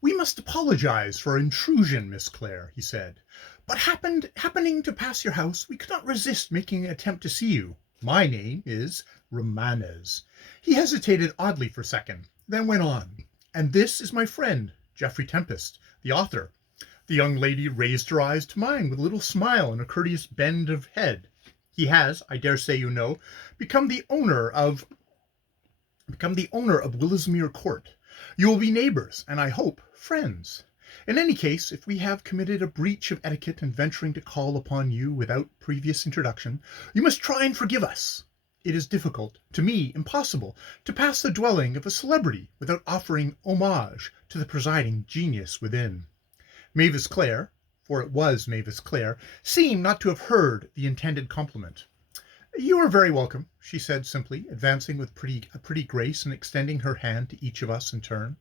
"We must apologize for our intrusion, Miss Clare," he said. "But happening to pass your house, we could not resist making an attempt to see you. My name is Romanes." He hesitated oddly for a second, then went on. "And this is my friend, Geoffrey Tempest, the author." The young lady raised her eyes to mine with a little smile and a courteous bend of head. "He has, I dare say you know, become the owner of Willowsmere Court. You will be neighbors, and I hope friends. In any case, if we have committed a breach of etiquette in venturing to call upon you without previous introduction, you must try and forgive us. It is difficult, to me impossible, to pass the dwelling of a celebrity without offering homage to the presiding genius within." Mavis Clare, for it was Mavis Clare, seemed not to have heard the intended compliment. "You are very welcome," she said simply, advancing with a pretty grace and extending her hand to each of us in turn.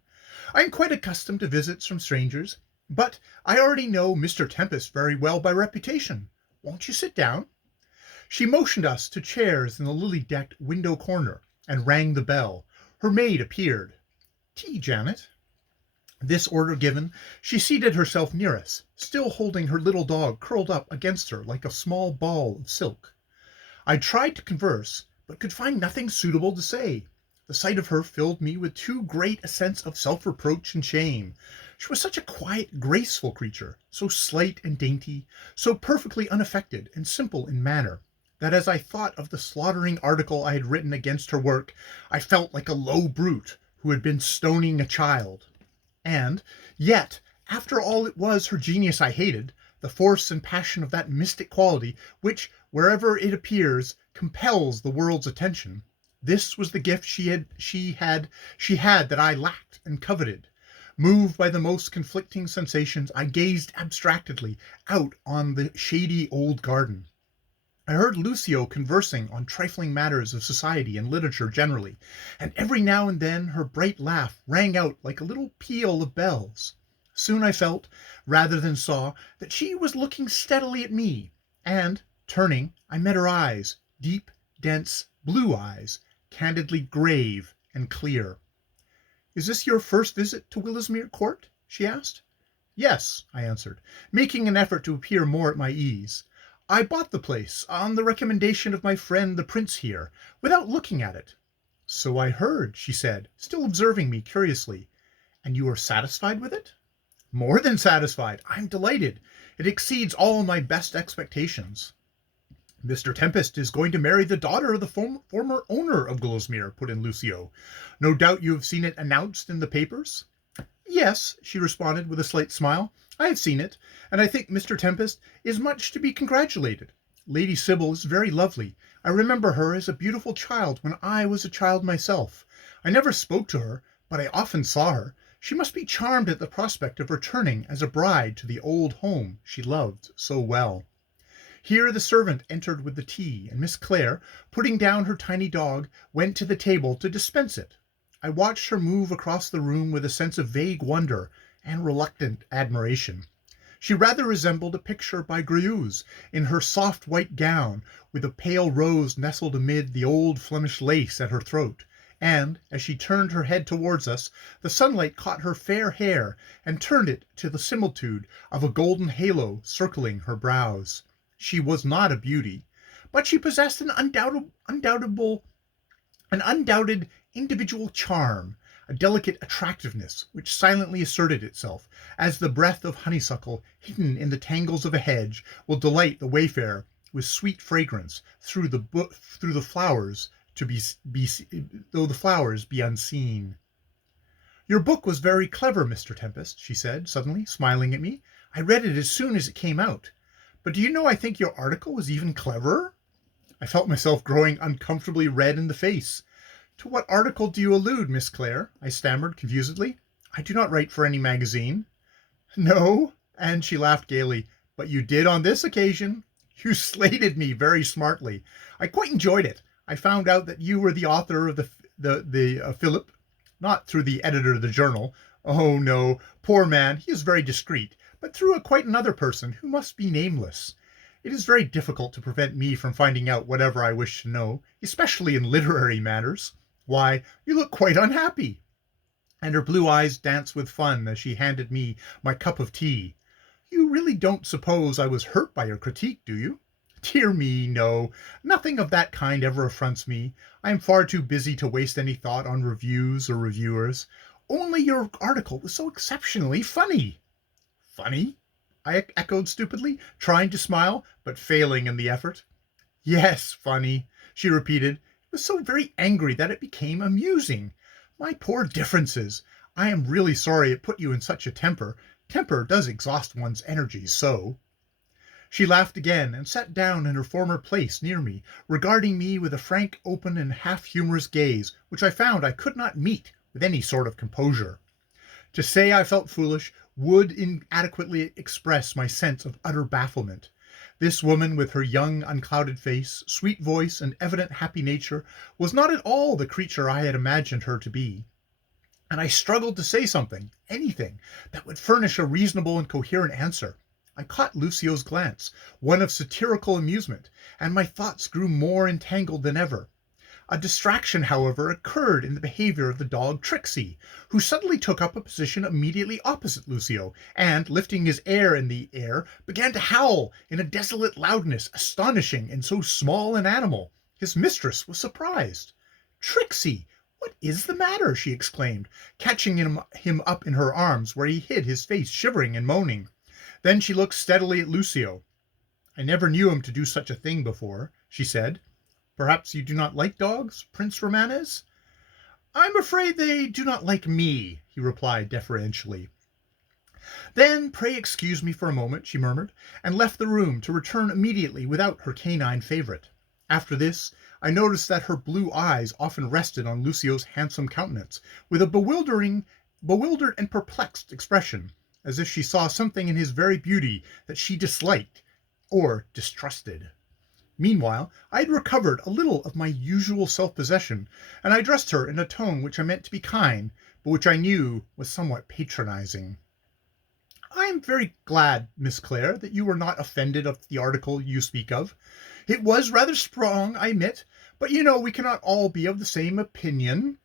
"I am quite accustomed to visits from strangers, but I already know Mr. Tempest very well by reputation. Won't you sit down?" She motioned us to chairs in the lily-decked window corner, and rang the bell. Her maid appeared. "Tea, Janet." This order given, she seated herself near us, still holding her little dog curled up against her like a small ball of silk. I tried to converse, but could find nothing suitable to say. The sight of her filled me with too great a sense of self-reproach and shame. She was such a quiet, graceful creature, so slight and dainty, so perfectly unaffected and simple in manner, that as I thought of the slaughtering article I had written against her work, I felt like a low brute who had been stoning a child. And yet, after all, it was her genius I hated, the force and passion of that mystic quality which, wherever it appears, compels the world's attention. This was the gift she had that I lacked and coveted. Moved by the most conflicting sensations, I gazed abstractedly out on the shady old garden. I heard Lucio conversing on trifling matters of society and literature generally, and every now and then her bright laugh rang out like a little peal of bells. Soon I felt, rather than saw, that she was looking steadily at me, and, turning, I met her eyes, deep, dense, blue eyes, candidly grave and clear. "Is this your first visit to Willowsmere Court?" she asked. "Yes," I answered, making an effort to appear more at my ease. "I bought the place, on the recommendation of my friend the prince here, without looking at it." "So I heard," she said, still observing me curiously. "And you are satisfied with it?" "More than satisfied. I am delighted. It exceeds all my best expectations." "Mr. Tempest is going to marry the daughter of the former owner of Willowsmere," put in Lucio. "No doubt you have seen it announced in the papers?" "Yes," she responded with a slight smile. "I have seen it, and I think Mr. Tempest is much to be congratulated. Lady Sybil is very lovely. I remember her as a beautiful child when I was a child myself. I never spoke to her, but I often saw her. She must be charmed at the prospect of returning as a bride to the old home she loved so well." Here the servant entered with the tea, and Miss Clare, putting down her tiny dog, went to the table to dispense it. I watched her move across the room with a sense of vague wonder and reluctant admiration. She rather resembled a picture by Greuze, in her soft white gown, with a pale rose nestled amid the old Flemish lace at her throat, and, as she turned her head towards us, the sunlight caught her fair hair and turned it to the similitude of a golden halo circling her brows. She was not a beauty, but she possessed an undoubted individual charm, a delicate attractiveness which silently asserted itself, as the breath of honeysuckle hidden in the tangles of a hedge will delight the wayfarer with sweet fragrance through the flowers though the flowers be unseen. "Your book was very clever, Mr. Tempest," she said, suddenly, smiling at me. "I read it as soon as it came out. But do you know I think your article was even cleverer?" I felt myself growing uncomfortably red in the face. "To what article do you allude, Miss Clare?" I stammered confusedly. "I do not write for any magazine." "No?" And she laughed gaily. "But you did on this occasion. You slated me very smartly. I quite enjoyed it. I found out that you were the author of the Philip, not through the editor of the journal. Oh no, poor man, he is very discreet, but through quite another person who must be nameless. It is very difficult to prevent me from finding out whatever I wish to know, especially in literary matters. Why, you look quite unhappy." and her blue eyes danced with fun as she handed me my cup of tea. You really don't suppose I was hurt by your critique, do you? Dear me, no. Nothing of that kind ever affronts me. I am far too busy to waste any thought on reviews or reviewers. Only your article was so exceptionally funny. Funny? I echoed stupidly, trying to smile, but failing in the effort. Yes, funny, she repeated. It was so very angry that it became amusing. My poor differences. I am really sorry it put you in such a temper. Temper does exhaust one's energies so. She laughed again and sat down in her former place near me, regarding me with a frank, open, and half-humorous gaze, which I found I could not meet with any sort of composure. To say I felt foolish would inadequately express my sense of utter bafflement. This woman, with her young, unclouded face, sweet voice, and evident happy nature, was not at all the creature I had imagined her to be. And I struggled to say something, anything, that would furnish a reasonable and coherent answer. I caught Lucio's glance, one of satirical amusement, and my thoughts grew more entangled than ever. A distraction, however, occurred in the behavior of the dog Trixie, who suddenly took up a position immediately opposite Lucio, and, lifting his air in the air, began to howl in a desolate loudness astonishing in so small an animal. His mistress was surprised. "Trixie, what is the matter?" she exclaimed, catching him up in her arms, where he hid his face shivering and moaning. Then she looked steadily at Lucio. "I never knew him to do such a thing before," she said. "Perhaps you do not like dogs, Prince Romanez?" "I'm afraid they do not like me," he replied deferentially. "Then pray excuse me for a moment," she murmured, and left the room to return immediately without her canine favorite. After this, I noticed that her blue eyes often rested on Lucio's handsome countenance, with a bewildered and perplexed expression, as if she saw something in his very beauty that she disliked or distrusted. Meanwhile, I had recovered a little of my usual self-possession, and I addressed her in a tone which I meant to be kind, but which I knew was somewhat patronizing. "I am very glad, Miss Clare, that you were not offended at the article you speak of. It was rather strong, I admit, but you know we cannot all be of the same opinion."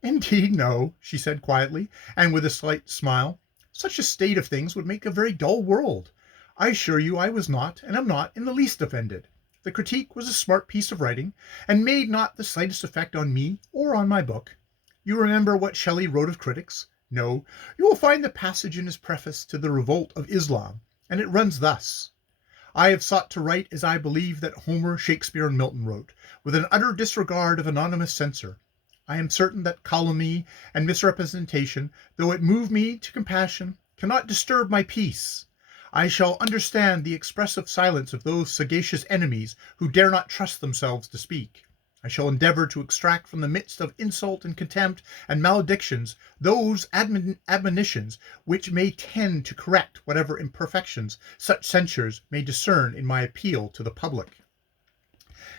"Indeed, no," she said quietly, and with a slight smile. "Such a state of things would make a very dull world. I assure you I was not, and am not, in the least offended. The critique was a smart piece of writing, and made not the slightest effect on me or on my book. You remember what Shelley wrote of critics? No, you will find the passage in his preface to The Revolt of Islam, and it runs thus: I have sought to write as I believe that Homer, Shakespeare, and Milton wrote, with an utter disregard of anonymous censor. I am certain that calumny and misrepresentation, though it move me to compassion, cannot disturb my peace. I shall understand the expressive silence of those sagacious enemies who dare not trust themselves to speak. I shall endeavor to extract from the midst of insult and contempt and maledictions those admonitions which may tend to correct whatever imperfections such censures may discern in my appeal to the public.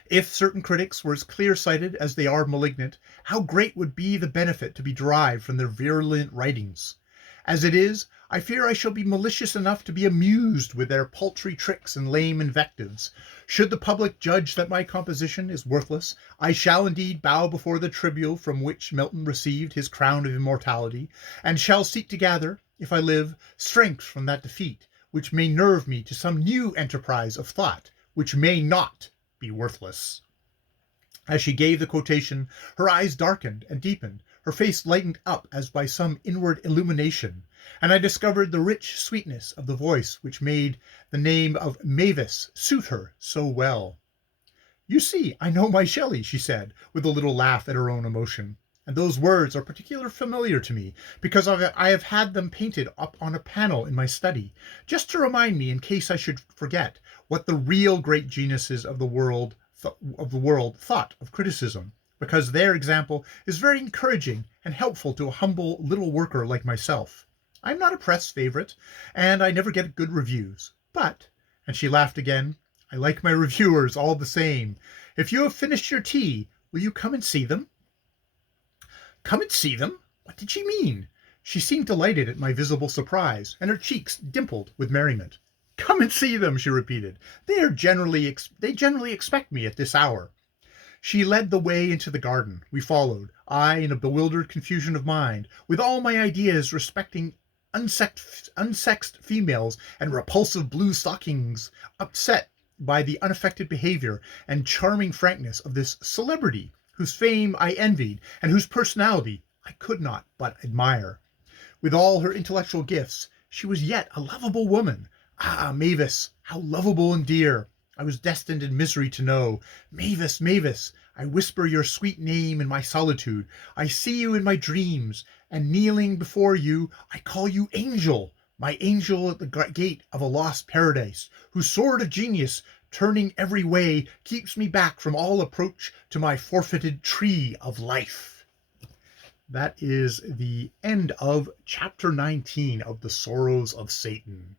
If certain critics were as clear-sighted as they are malignant, how great would be the benefit to be derived from their virulent writings! As it is, I fear I shall be malicious enough to be amused with their paltry tricks and lame invectives. Should the public judge that my composition is worthless, I shall indeed bow before the tribune from which Milton received his crown of immortality, and shall seek to gather, if I live, strength from that defeat, which may nerve me to some new enterprise of thought, which may not be worthless. As she gave the quotation, her eyes darkened and deepened, her face lightened up as by some inward illumination, and I discovered the rich sweetness of the voice which made the name of Mavis suit her so well. "You see, I know my Shelley," she said, with a little laugh at her own emotion, "and those words are particularly familiar to me, because I have had them painted up on a panel in my study, just to remind me, in case I should forget, what the real great geniuses of the world thought of criticism, because their example is very encouraging and helpful to a humble little worker like myself. I am not a press favorite, and I never get good reviews, but," and she laughed again, "I like my reviewers all the same. If you have finished your tea, will you come and see them?" Come and see them? What did she mean? She seemed delighted at my visible surprise, and her cheeks dimpled with merriment. "Come and see them," she repeated. They generally expect me at this hour." She led the way into the garden. We followed. I, in a bewildered confusion of mind, with all my ideas respecting unsexed females and repulsive blue stockings, upset by the unaffected behavior and charming frankness of this celebrity, whose fame I envied and whose personality I could not but admire. With all her intellectual gifts, she was yet a lovable woman. Ah, Mavis, how lovable and dear! I was destined in misery to know. Mavis, Mavis, I whisper your sweet name in my solitude. I see you in my dreams, and kneeling before you, I call you angel, my angel at the gate of a lost paradise, whose sword of genius, turning every way, keeps me back from all approach to my forfeited tree of life. That is the end of chapter 19 of the Sorrows of Satan.